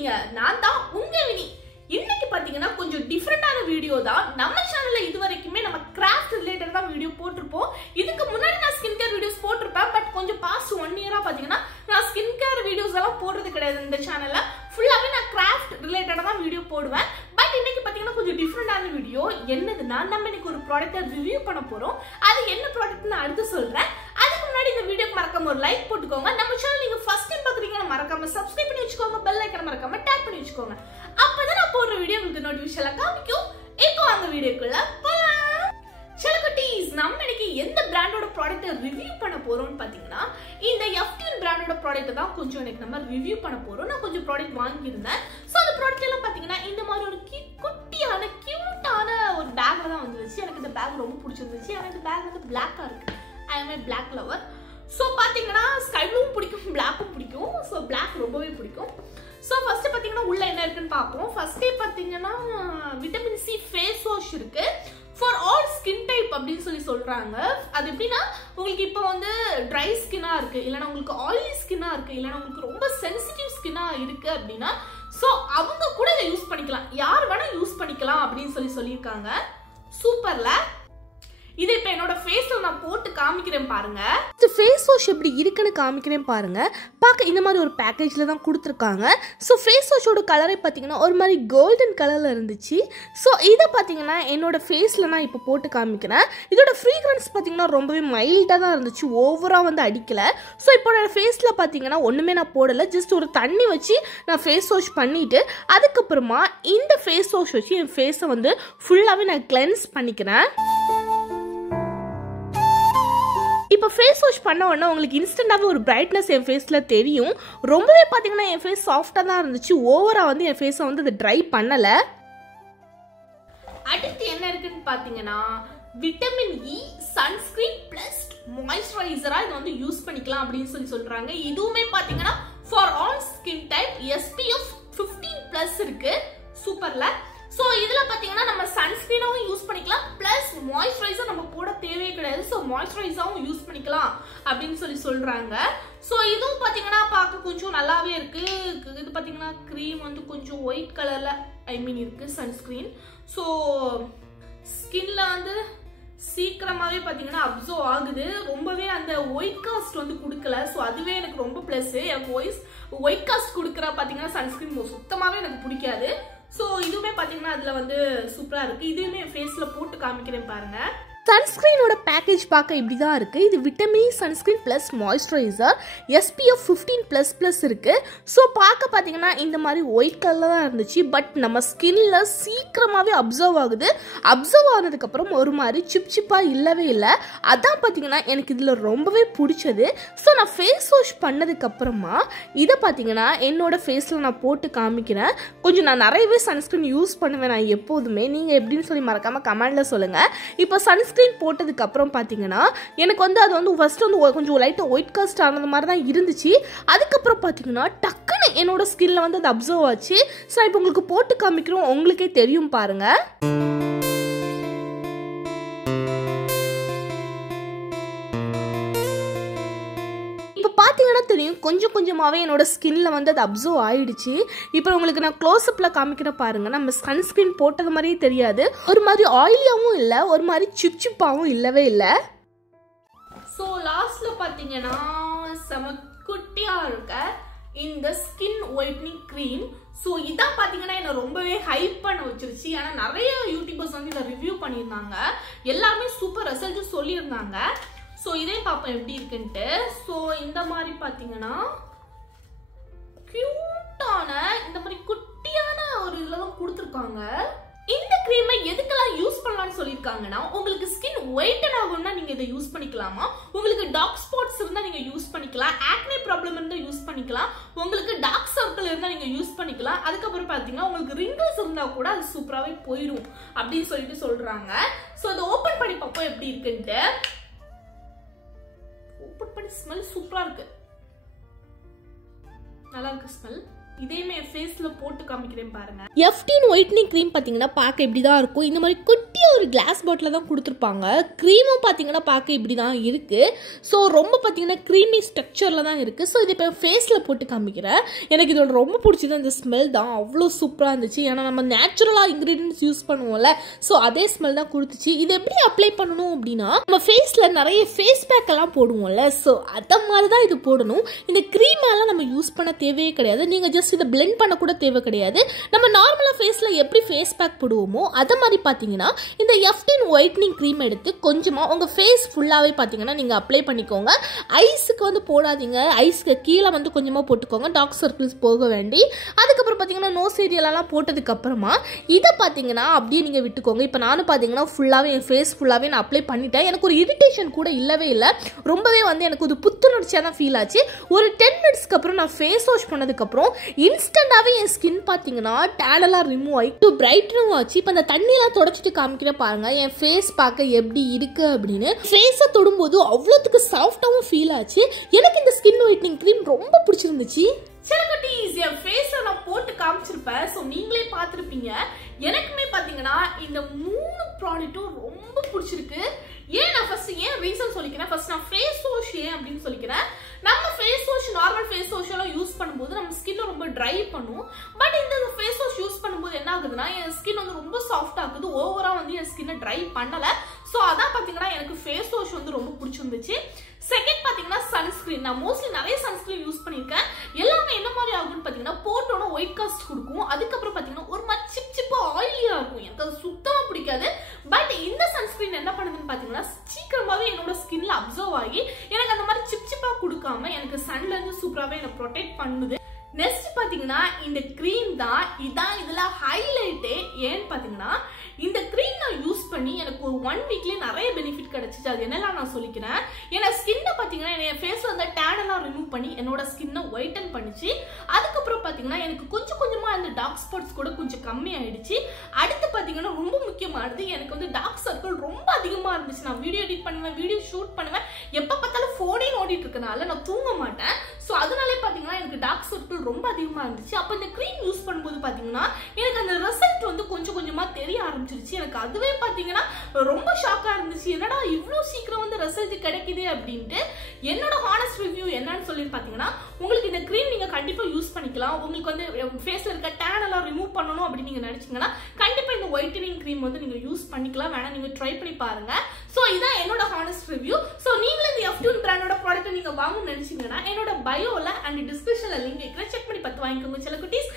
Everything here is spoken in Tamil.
இருக்கீங்க? நான் தான் உங்க வினி. இன்னைக்கு பாத்தீங்கன்னா கொஞ்சம் டிஃபரெண்டான வீடியோ தான். நம்ம சேனல்ல இதுவரைக்குமே நம்ம கிராஃப்ட் ரிலேட்டட் தான் வீடியோ போட்டிருப்போம். இதுக்கு முன்னாடி நான் ஸ்கின் கேர் வீடியோஸ் போட்டிருப்பேன். பட் கொஞ்சம் பாஸ்ட் 1 இயரா பாத்தீங்கன்னா நான் ஸ்கின் கேர் வீடியோஸ் எல்லாம் போடுறது கிடையாது. இந்த சேனல்ல ஃபுல்லாவே நான் கிராஃப்ட் ரிலேட்டடா தான் வீடியோ போடுவேன். பட் இன்னைக்கு பாத்தீங்கன்னா கொஞ்சம் டிஃபரெண்டான வீடியோ. என்னதுன்னா நம்ம இன்னைக்கு ஒரு ப்ராடக்ட்டை ரிவ்யூ பண்ண போறோம். அது என்ன ப்ராடக்ட்னு அடுத்து சொல்றேன். அதுக்கு முன்னாடி இந்த வீடியோக்கு மறக்காம ஒரு லைக் போட்டுக்கோங்க. நம்ம சேனல் நீங்க ஃபர்ஸ்ட் டைம் பாக்குறீங்கன்னா மறக்காம சப்ஸ்கிரைப் பண்ணி வச்சுக்கோங்க. பெல் ஐகானை மறக்காம டேப் பண்ணி வச்சுக்கோங்க. அப்பதான் நான் போடுற வீடியோ உங்களுக்கு நோட்டிபிகேஷன்ல காமிக்கும். இப்போ அந்த வீடியோக்குள்ள போலாம். செலகுட்டீஸ், நம்ம இன்னைக்கு எந்த பிராண்டோட ப்ராடக்ட்டை ரிவ்யூ பண்ண போறோம்னு பாத்தீங்கன்னா இந்த F10 பிராண்டோட ப்ராடக்ட்டை தான் கொஞ்சம் எனக்கு நம்ம ரிவ்யூ பண்ண போறோம். நான் கொஞ்சம் ப்ராடக்ட் வாங்கியிருந்தேன். சோ அந்த ப்ராடக்ட் எல்லாம் பாத்தீங்கன்னா இந்த மாதிரி ஒரு குட்டியான கியூட்டான ஒரு பேக்ல தான் வந்துருச்சு. எனக்கு இந்த பேக் ரொம்ப பிடிச்சிருந்துச்சு. எனக்கு இந்த பேக் வந்து பிளாக்கா இருக்கு. ஐ அம் a black lover. சோ பாத்தீங்கன்னா ஸ்கை ப்ளூவும் பிடிக்கும், பிளாக்கும் பிடிக்கும். சோ பிளாக் ரொம்பவே பிடிக்கும். சோ ஃபர்ஸ்ட் பாத்தீங்கன்னா உள்ள என்ன இருக்குன்னு பாப்போம். ஃபர்ஸ்டே பாத்தீங்கன்னா விட்டமின் சி ஃபேஸ் வாஷ் இருக்கு. ஃபார் ஆல் ஸ்கின் டைப் அப்படின்னு சொல்றாங்க. அது எப்படின்னா உங்களுக்கு இப்போ வந்து ட்ரை ஸ்கின்னா இருக்கு, இல்லைன்னா உங்களுக்கு ஆயிலி ஸ்கின்னா இருக்கு, இல்லைன்னா உங்களுக்கு ரொம்ப சென்சிட்டிவ் ஸ்கின்னா இருக்கு அப்படின்னா சோ அவங்க கூட இதை யூஸ் பண்ணிக்கலாம். யார் வேணா யூஸ் பண்ணிக்கலாம் அப்படின்னு சொல்லியிருக்காங்க. சூப்பர்ல. இது இப்போ என்னோட ஃபேஸ்ல நான் போட்டு காமிக்கிறேன் பாருங்க. இந்த ஃபேஸ் வாஷ் எப்படி இருக்குன்னு காமிக்கிறேன் பாருங்க. பார்க்க இந்த மாதிரி ஒரு பேக்கேஜ்ல தான் கொடுத்துருக்காங்க. ஸோ ஃபேஸ் வாஷோட கலரை பார்த்தீங்கன்னா ஒரு மாதிரி கோல்டன் கலர்ல இருந்துச்சு. ஸோ இதை பார்த்தீங்கன்னா என்னோட ஃபேஸ்ல நான் இப்போ போட்டு காமிக்கிறேன். இதோட ஃப்ரீக்ரன்ஸ் பார்த்தீங்கன்னா ரொம்பவே மைல்டாக தான் இருந்துச்சு. ஓவராக வந்து அடிக்கல. ஸோ இப்போ என்னோட ஃபேஸ்ல பார்த்தீங்கன்னா ஒன்றுமே நான் போடலை. ஜஸ்ட் ஒரு தண்ணி வச்சு நான் ஃபேஸ் வாஷ் பண்ணிட்டு அதுக்கப்புறமா இந்த ஃபேஸ் வாஷ் வச்சு என் ஃபேஸை வந்து ஃபுல்லாகவே நான் கிளென்ஸ் பண்ணிக்கிறேன். இப்போ ஃபேஸ் வாஷ் பண்ண உடனே உங்களுக்கு இன்ஸ்டன்டாகவே ஒரு பிரைட்னஸ் என் ஃபேஸில் தெரியும். ரொம்பவே பார்த்தீங்கன்னா என் ஃபேஸ் சாஃப்டாக தான் இருந்துச்சு. ஓவராக வந்து என் ஃபேஸை வந்து அது ட்ரை பண்ணலை. அடுத்து என்ன இருக்குன்னு பார்த்தீங்கன்னா விட்டமின் இ சன்ஸ்கிரீன் பிளஸ் மாய்ஸ்சரைசரா இதை வந்து யூஸ் பண்ணிக்கலாம் அப்படின்னு சொல்றாங்க. இதுவுமே பார்த்தீங்கன்னா for all skin type SPF 15+ இருக்கு. சூப்பர்ல. சோ இதுல பாத்தீங்கன்னா நம்ம சன்ஸ்கிரீனாவும் யூஸ் பண்ணிக்கலாம், பிளஸ் மாய்ஸ்சரைசர் நம்ம போட தேவையே கிடையாது. சோ மாய்ஸ்சரைசராவும் யூஸ் பண்ணிக்கலாம் அப்படின்னு சொல்றாங்க. சோ இதுவும் பாத்தீங்கன்னா பார்க்க கொஞ்சம் நல்லாவே இருக்கு. இது பாத்தீங்கன்னா கிரீம் வந்து கொஞ்சம் ஒயிட் கலர்ல இருக்கு சன்ஸ்கிரீன். சோ ஸ்கின்ல வந்து சீக்கிரமாவே பாத்தீங்கன்னா அப்சர்வ் ஆகுது. ரொம்பவே அந்த ஒயிட் காஸ்ட் வந்து கொடுக்கல. ஸோ அதுவே எனக்கு ரொம்ப பிளஸ். எனக்கு ஒயிட் காஸ்ட் கொடுக்குற பாத்தீங்கன்னா சன்ஸ்கிரீன் சுத்தமாவே எனக்கு பிடிக்காது. ஸோ இதுவுமே பாத்தீங்கன்னா அதுல வந்து சூப்பரா இருக்கு. இதுவுமே ஃபேஸ்ல போட்டு காமிக்கிறேன் பாருங்க. சன்ஸ்கிரீனோட பேக்கேஜ் பார்க்க இப்படி தான் இருக்குது. இது vitamin sunscreen plus moisturiser SPF 15++ இருக்குது. ஸோ பார்க்க பார்த்தீங்கன்னா இந்த மாதிரி ஒயிட் கலரில் தான் இருந்துச்சு. பட் நம்ம ஸ்கின்ல சீக்கிரமாகவே அப்சர்வ் ஆகுது. அப்சர்வ் ஆனதுக்கப்புறம் ஒரு மாதிரி சிப்பாக இல்லவே இல்லை. அதான் பார்த்தீங்கன்னா எனக்கு இதில் ரொம்பவே பிடிச்சது. ஸோ நான் ஃபேஸ் வாஷ் பண்ணதுக்கப்புறமா இதை பார்த்தீங்கன்னா என்னோட ஃபேஸில் நான் போட்டு காமிக்கிறேன். கொஞ்சம் நான் நிறையவே சன்ஸ்கிரீன் யூஸ் பண்ணுவேன் நான் எப்போதுமே. நீங்கள் எப்படின்னு சொல்லி மறக்காமல் கமெண்டில் சொல்லுங்கள். இப்போ சன்ஸ்கிரீன் போட்டதுக்கு அப்புறம் பாத்தீங்கன்னா எனக்கு வந்து அது வந்து ஃபர்ஸ்ட் வந்து கொஞ்சம் லைட்டா ஒயிட் காஸ்ட் ஆனது மாதிரி தான் இருந்துச்சு. அதுக்கப்புறம் பாத்தீங்கன்னா டக்குன்னு என்னோட ஸ்கின்ல வந்து அது அப்சர்வ் ஆச்சு. ஸோ இப்போ உங்களுக்கு போட்டு காமிக்கிறோம், உங்களுக்கே தெரியும் பாருங்க. பார்த்தீங்கன்னா தெரியும் கொஞ்சம் கொஞ்சமாகவே என்னோட ஸ்கின்ல வந்து அது அப்சர்வ் ஆயிடுச்சு. இப்போ உங்களுக்கு நான் க்ளோஸ்அப்பில் காமிக்கிற பாருங்க. நம்ம சன்ஸ்கிரீன் போட்டது மாதிரியே தெரியாது. ஒரு மாதிரி ஆயிலியாகவும் இல்லை, ஒரு மாதிரி சிப்பாகவும் இல்லவே இல்லை. ஸோ லாஸ்ட்ல பார்த்தீங்கன்னா செம குட்டியா இருக்க இந்த ஸ்கின் ஒயிட்னிங் க்ரீம். ஸோ இதான் பார்த்தீங்கன்னா என்னை ரொம்பவே ஹைப் பண்ண வச்சிருச்சு. ஏன்னா நிறைய யூடியூபர்ஸ் வந்து இதை ரிவ்யூ பண்ணியிருந்தாங்க. எல்லாருமே சூப்பர் ரிசல்ட் சொல்லியிருந்தாங்க. ஸோ இதே பார்ப்போம் எப்படி இருக்குன்ட்டு. ஸோ இந்த மாதிரி பார்த்தீங்கன்னா கியூட்டான இந்த மாதிரி குட்டியான ஒரு இதில் தான் கொடுத்துருக்காங்க. இந்த கிரீமை எதுக்கெல்லாம் யூஸ் பண்ணலாம்னு சொல்லியிருக்காங்கன்னா உங்களுக்கு ஸ்கின் ஒயிட்டன் ஆகும்னா நீங்க இதை யூஸ் பண்ணிக்கலாமா, உங்களுக்கு டார்க் ஸ்பாட்ஸ் இருந்தா நீங்க யூஸ் பண்ணிக்கலாம், ஆக்னே ப்ராப்ளம் இருந்தா யூஸ் பண்ணிக்கலாம், உங்களுக்கு டார்க் சர்க்கிள் இருந்தா நீங்க யூஸ் பண்ணிக்கலாம். அதுக்கப்புறம் பாத்தீங்கன்னா உங்களுக்கு ரிங்கிள்ஸ் இருந்தா கூட அது சூப்பராகவே போயிடும் அப்படின்னு சொல்றாங்க. ஸோ அதை ஓப்பன் பண்ணி பார்ப்போம் எப்படி இருக்குன்ட்டு. ஓபன் பண்ணி ஸ்மெல் சூப்பரா இருக்கு. நல்லா இருக்கு ஸ்மெல். இதேமே ஃபேஸ்ல போட்டு காமிக்கிறேன் பாருங்க. F10 ஒயிட்னிங் க்ரீம் பாத்தீங்கன்னா பார்க்க இப்படி தான் இருக்கும். இந்த மாதிரி குட்டியா ஒரு கிளாஸ் பாட்டில் தான் கொடுத்துருப்பாங்க. க்ரீமும் பார்த்தீங்கன்னா பார்க்க இப்படி தான் இருக்குது. ஸோ ரொம்ப பார்த்தீங்கன்னா க்ரீமி ஸ்ட்ரக்சரில் தான் இருக்குது. ஸோ இது இப்போ ஃபேஸில் போட்டு காமிக்கிறேன். எனக்கு இதோட ரொம்ப பிடிச்சது அந்த ஸ்மெல் தான். அவ்வளோ சூப்பராக இருந்துச்சு. ஏன்னா நம்ம நேச்சுரலாக இன்க்ரீடியன்ட்ஸ் யூஸ் பண்ணுவோம்ல, ஸோ அதே ஸ்மெல் தான் கொடுத்துச்சு. இது எப்படி அப்ளை பண்ணணும் அப்படின்னா, நம்ம ஃபேஸில் நிறைய ஃபேஸ் பேக் எல்லாம் போடுவோம்ல, ஸோ அதை மாதிரி தான் இது போடணும். இந்த க்ரீம் எல்லாம் நம்ம யூஸ் பண்ண தேவையே கிடையாது. நீங்கள் ஜஸ்ட் இதை பிளெண்ட் பண்ண கூட தேவை கிடையாது. நம்ம நார்மலாக ஃபேஸில் எப்படி ஃபேஸ் பேக் போடுவோமோ அதை மாதிரி பார்த்தீங்கன்னா இந்த F10 ஒயிட்னிங் க்ரீம் எடுத்து கொஞ்சமாக உங்கள் ஃபேஸ் ஃபுல்லாகவே பார்த்தீங்கன்னா நீங்கள் அப்ளை பண்ணிக்கோங்க. ஐஸுக்கு வந்து போடாதீங்க, ஐஸ்க்கு கீழே வந்து கொஞ்சமாக போட்டுக்கோங்க, டார்க் சர்க்கிள்ஸ் போக வேண்டி. அதுக்கப்புறம் பார்த்தீங்கன்னா நோஸ் ஏரியாலலாம் போட்டதுக்கப்புறமா இதை பார்த்தீங்கன்னா அப்படியே நீங்கள் விட்டுக்கோங்க. இப்போ நானும் பார்த்தீங்கன்னா ஃபுல்லாகவே என் ஃபேஸ் ஃபுல்லாகவே நான் அப்ளை பண்ணிட்டேன். எனக்கு ஒரு இரிட்டேஷன் கூட இல்லவே இல்லை. ரொம்பவே வந்து எனக்கு ஒரு புத்துணர்ச்சியாக தான் ஃபீல் ஆச்சு. ஒரு 10 மினிட்ஸ்க்கு அப்புறம் நான் ஃபேஸ் வாஷ் பண்ணதுக்கப்புறம் இன்ஸ்டன்டாகவே என் ஸ்கின் பார்த்தீங்கன்னா டேனெல்லாம் ரிமூவ் ஆகி பிரைட்டனும் ஆச்சு. இப்போ அந்த தண்ணியெல்லாம் தொடச்சிட்டு காமிக்கிறேன் பாருங்க என் ஃபேஸ் பார்க்க எப்படி இருக்கு அப்படின்னு. ஃபேஸை தொடும்போது அவ்வளோத்துக்கு சாஃப்டாகவும் ஃபீல் ஆச்சு. எனக்கு இந்த ஸ்கின் ஒயிட்னிங் க்ரீம் ரொம்ப பிடிச்சிருந்துச்சு. சிலகுட்டீஸ் என் ஃபேஸில் நான் போட்டு காமிச்சிருப்பேன். ஸோ நீங்களே பார்த்துருப்பீங்க. எனக்குமே பார்த்தீங்கன்னா இந்த 3 ப்ராடக்ட்டும் ரொம்ப பிடிச்சிருக்கு. ஏன் நான் ஃபர்ஸ்ட் ரீசன் சொல்லிக்கிறேன். ஃபர்ஸ்ட் நான் ஃபேஸ் வாஷ் ஏன் அப்படின்னு சொல்லிக்கிறேன். நம்ம face wash normal face wash எல்லாம் யூஸ் பண்ணும்போது நம்ம ஸ்கின் ரொம்ப ட்ரை பண்ணும். பட் இந்த ஃபேஸ் வாஷ் யூஸ் பண்ணும்போது என்ன ஆகுதுன்னா என் ஸ்கின் வந்து ரொம்ப சாஃப்ட் ஆகுது. ஓவரா வந்து என் ஸ்கின்னை ட்ரை பண்ணல. ஸோ அதான் பார்த்தீங்கன்னா எனக்கு ஃபேஸ் வாஷ் வந்து ரொம்ப பிடிச்சிருந்துச்சு. செகண்ட் பார்த்தீங்கன்னா சன்ஸ்கிரீன். நான் மோஸ்ட்லி நிறைய சன்ஸ்கிரீன் யூஸ் பண்ணியிருக்கேன். எல்லாமே என்ன மாதிரி ஆகும்னு பார்த்தீங்கன்னா போட்டோன்னா ஒயிட் காஸ்ட் கொடுக்கும். அதுக்கப்புறம் பார்த்தீங்கன்னா ஒரு மாதிரி சிப் சிப்பா ஆயிலியா இருக்கும். எனக்கு அது சுத்தமாக பிடிக்காது. பட் இந்த சன்ஸ்கிரீன் என்ன பண்ணுதுன்னு பார்த்தீங்கன்னா சீக்கிரமாகவே என்னோட ஸ்கின்ல அப்சர்வ் ஆகி எனக்கு அந்த மாதிரி சிப் சிப்பா கொடுக்காம எனக்கு சன்ல இருந்து சூப்பராகவே என்னை ப்ரொடெக்ட் பண்ணுது. நெக்ஸ்ட் பார்த்தீங்கன்னா இந்த க்ரீம் தான். இதான் இதுல ஹைலைட்டே. ஏன்னு பார்த்தீங்கன்னா இந்த க்ரீம் நான் யூஸ் பண்ணி எனக்கு ஒரு 1 வீக்லயே நிறைய பெனிஃபிட் கிடைச்சிச்சு. அது என்னெல்லாம் நான் சொல்லிக்கிறேன். ஏன்னா ஸ்கின்னை பார்த்தீங்கன்னா என் ஃபேஸ்ல வந்து டேனெல்லாம் ரிமூவ் பண்ணி என்னோட ஸ்கின்னை ஒயிட்டன் பண்ணிச்சு. அதுக்கப்புறம் பார்த்தீங்கன்னா எனக்கு கொஞ்சம் கொஞ்சமா அந்த டார்க் ஸ்பாட்ஸ் கூட கொஞ்சம் கம்மி ஆயிடுச்சு. அடுத்து பார்த்தீங்கன்னா ரொம்ப முக்கியமானது எனக்கு வந்து டார்க் சர்க்கிள் ரொம்ப அதிகமா இருந்துச்சு. நான் வீடியோ எடிட் பண்ணுவேன், வீடியோ ஷூட் பண்ணுவேன், எப்போ பார்த்தாலும் ஃபோனே ஓடிட்டு இருக்கனால நான் தூங்க மாட்டேன். ஸோ அதனாலே பார்த்தீங்கன்னா எனக்கு டார்க் சர்க்கிள் ரொம்ப அதிகமாக இருந்துச்சு. அப்போ இந்த க்ரீம் யூஸ் பண்ணும்போது பார்த்தீங்கன்னா எனக்கு அந்த ரிசல்ட் வந்து கொஞ்சம் கொஞ்சமாக தெரிய ஆரம்பிச்சிருச்சு. எனக்கு அதுவே பார்த்தீங்கன்னா ரொம்ப ஷாக்காக இருந்துச்சு. என்னடா இவ்வளோ சீக்கிரம் வந்து ரிசல்ட் கிடைக்குது அப்படின்ட்டு. என்னோட ஹானஸ்ட் ரிவ்யூ என்னன்னு சொல்லி பார்த்தீங்கன்னா உங்களுக்கு இந்த க்ரீம் நீங்கள் கண்டிப்பாக யூஸ் பண்ணிக்கலாம். உங்களுக்கு வந்து ஃபேஸில் இருக்க டேன் எல்லாம் ரிமூவ் பண்ணணும் அப்படின்னு நீங்கள் நினச்சிங்கன்னா கண்டிப்பாக இந்த ஒயிட்டனிங் க்ரீம் வந்து நீங்கள் யூஸ் பண்ணிக்கலாம். வேணா நீங்கள் ட்ரை பண்ணி பாருங்க. ஸோ இதான் என்னோட ஹானஸ்ட் ரிவ்யூ. ஸோ நீங்களும் இந்த F10 பிராண்டோட ப்ராடக்ட் நீங்கள் வாங்கணும்னு நினைச்சீங்கன்னா என்னோட பயோல அண்ட் டிஸ்கிரிப்ஷன்ல லிங்க் இருக்கிற செக் பண்ணி பார்த்து வாங்கிக்கோங்க. சில குட்டீஸ்